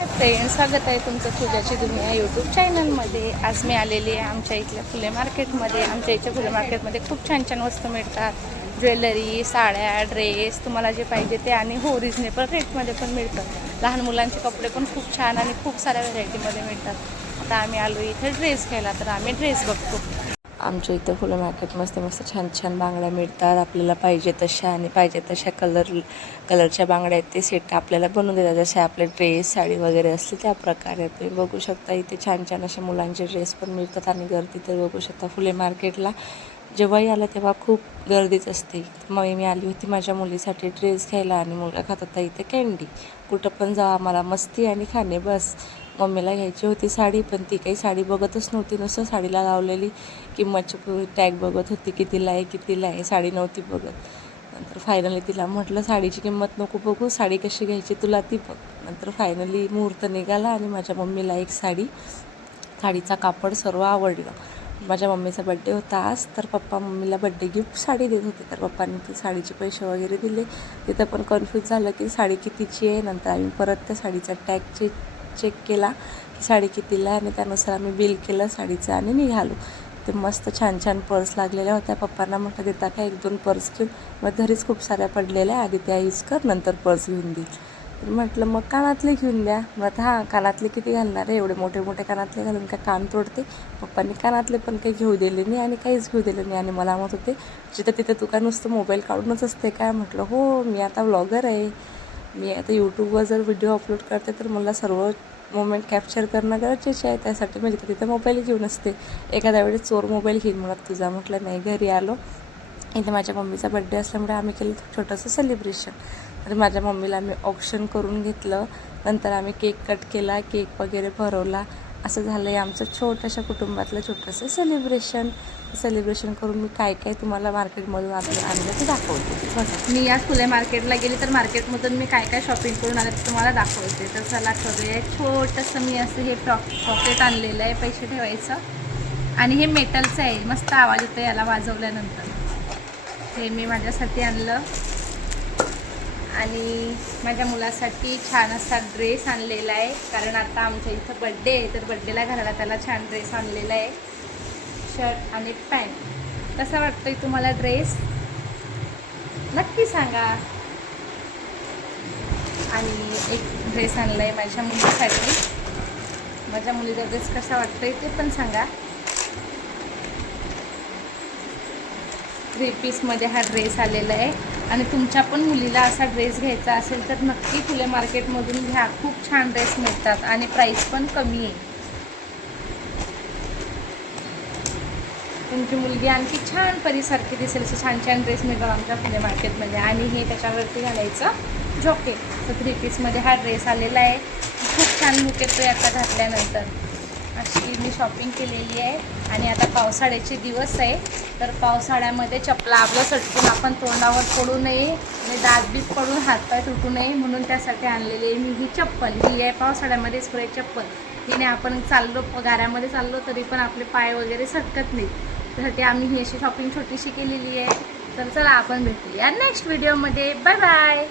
Friends, स्वागत आहे तुमचं पूजाची दुनिया यूट्यूब चॅनलमध्ये. आज मी आलेली आहे आमच्या इथल्या फुले मार्केटमध्ये. आमच्या इथल्या फुले मार्केटमध्ये खूप छान छान वस्तू मिळतात. ज्वेलरी, साड्या, ड्रेस, तुम्हाला जे पाहिजे ते, आणि हो रिजनेबल रेटमध्ये पण मिळतं. लहान मुलांचे कपडे पण खूप छान आणि खूप साऱ्या व्हरायटीमध्ये मिळतात. आता आम्ही आलो इथे ड्रेस घ्यायला, तर आम्ही ड्रेस बघतो. आमच्या इथं फुलं मार्केट मस्त छान छान बांगड्या मिळतात. आपल्याला पाहिजे तशा आणि पाहिजे तशा कलरच्या बांगड्या आहेत ते सेट आपल्याला बनवून देतात. जसे आपले ड्रेस, साडी वगैरे असते त्या प्रकारे तुम्ही बघू शकता. इथे छान छान असे मुलांचे ड्रेस पण मिळतात आणि गर्दी तर बघू शकता. फुले मार्केटला जेव्हाही आलं तेव्हा खूप गर्दीच असते. मग मी आली होती माझ्या मुलीसाठी ड्रेस घ्यायला आणि मुलगा खात होता इथे कँडी. कुठं पण जावा आम्हाला मस्ती आणि खाणे बस. मम्मीला घ्यायची होती साडी, पण ती काही साडी बघतच नव्हती. नुसतं साडीला लावलेली किंमतची टॅग बघत होती, कितीला आहे साडी नव्हती बघत. नंतर फायनली तिला म्हटलं साडीची किंमत नको बघू, साडी कशी घ्यायची तुला ती बघ. नंतर फायनली मुहूर्त निघाला आणि माझ्या मम्मीला एक साडीचा कापड सर्व आवडलं. माझ्या मम्मीचा बड्डे होता आज, तर पप्पा मम्मीला बड्डे गिफ्ट साडी देत होते. तर पप्पांनी ती साडीचे पैसे वगैरे दिले. तिथं पण कन्फ्यूज झालं की साडी कितीची आहे. नंतर आम्ही परत त्या साडीचा टॅग चेक केला की साडी कितीला आहे, आणि त्यानुसार आम्ही बिल केलं साडीचं आणि निघालो. ते मस्त छान छान पर्स लागलेल्या होत्या. पप्पांना म्हटलं देता का 1-2 पर्स घेऊन, मग घरीच खूप साऱ्या पडलेल्या, आधी त्या यूज कर नंतर पर्स घेऊन देईल. तर म्हटलं मग कानातले घेऊन द्या. मग हां, कानातले किती घालणार आहे, एवढे मोठे मोठे कानातले घालून का कान तोडते. पप्पांनी कानातले पण काही घेऊ दिले नाही आणि काहीच घेऊ दिलं नाही. आणि मला म्हणत होते जिथं तिथं तू का नुसतं मोबाईल काढूनच असते काय. म्हटलं हो, मी आता व्लॉगर आहे. मी आता यूट्यूबवर जर व्हिडिओ अपलोड करते तर मला सर्व मोमेंट कॅप्चर करणं गरजेचे आहे. त्यासाठी म्हणजे तिथं मोबाईल घेऊन असते. एखाद्या वेळेस चोर मोबाईल घेईन म्हणत तुझा. म्हटलं नाही, घरी आलो इथे माझ्या मम्मीचा बड्डे असल्यामुळे आम्ही केलं छोटंसं सेलिब्रेशन. तर माझ्या मम्मीला आम्ही ऑप्शन करून घेतलं. नंतर आम्ही केक कट केला, केक वगैरे भरवला. असं झालं आहे आमचं छोट्याशा कुटुंबातलं छोटंसं सेलिब्रेशन करून मी काय तुम्हाला मार्केटमधून आणलं ते दाखवते. बघा, मी आज फुले मार्केटला गेली तर मार्केटमधून मी काय शॉपिंग करून आले ते तुम्हाला दाखवते. तर चला करूया. छोटंसं मी असं हे पॉकेट आणलेलं आहे पैसे ठेवायचं, आणि हे मेटलचं आहे. मस्त आवाज येतो याला वाजवल्यानंतर. हे मी माझ्यासाठी आणलं. आणि माझ्या मुलासाठी छान असा ड्रेस आणलेला आहे, कारण आता आमच्या इथं बड्डे आहे, तर बड्डेला घालायला त्याला छान ड्रेस आणलेला आहे. शर्ट आणि पॅन्ट. कसा वाटतोय तुम्हाला ड्रेस, नक्की सांगा. आणि एक ड्रेस आणला आहे माझ्या मुलीसाठी. माझ्या मुलीचा ड्रेस कसा वाटतोय ते पण सांगा. 3 पीसमध्ये हा ड्रेस आलेला आहे. आणि तुमच्या पण मुलीला असा ड्रेस घ्यायचा असेल तर नक्की फुले मार्केटमधून घ्या. खूप छान ड्रेस मिळतात आणि प्राईस पण कमी आहे. तुमची मुलगी आणखी छान परीसारखी दिसेल असे छान छान ड्रेस मिळतात आमच्या फुले मार्केटमध्ये. आणि हे त्याच्यावरती घालायचं जॉकेट. तर 3 पीसमध्ये हा ड्रेस आलेला आहे. खूप छान लुक येतो आहे आता घातल्यानंतर. अशी मी शॉपिंग केलेली आहे. आणि आता पावसाळ्याचे दिवस आहे, तर पावसाळ्यामध्ये चपला आपलं सटकून आपण तोंडावर पडू नये आणि दात पडून हातपाय तुटू नये म्हणून त्यासाठी आणलेली आहे मी ही चप्पल. ही आहे पावसाळ्यामध्ये स्प्रे चप्पल. हिने आपण गाऱ्यामध्ये चाललो तरी पण आपले पाय वगैरे सटकत नाही. त्यासाठी आम्ही ही अशी शॉपिंग छोटीशी केलेली आहे. तर चला आपण भेटूया नेक्स्ट व्हिडिओमध्ये. Bye bye.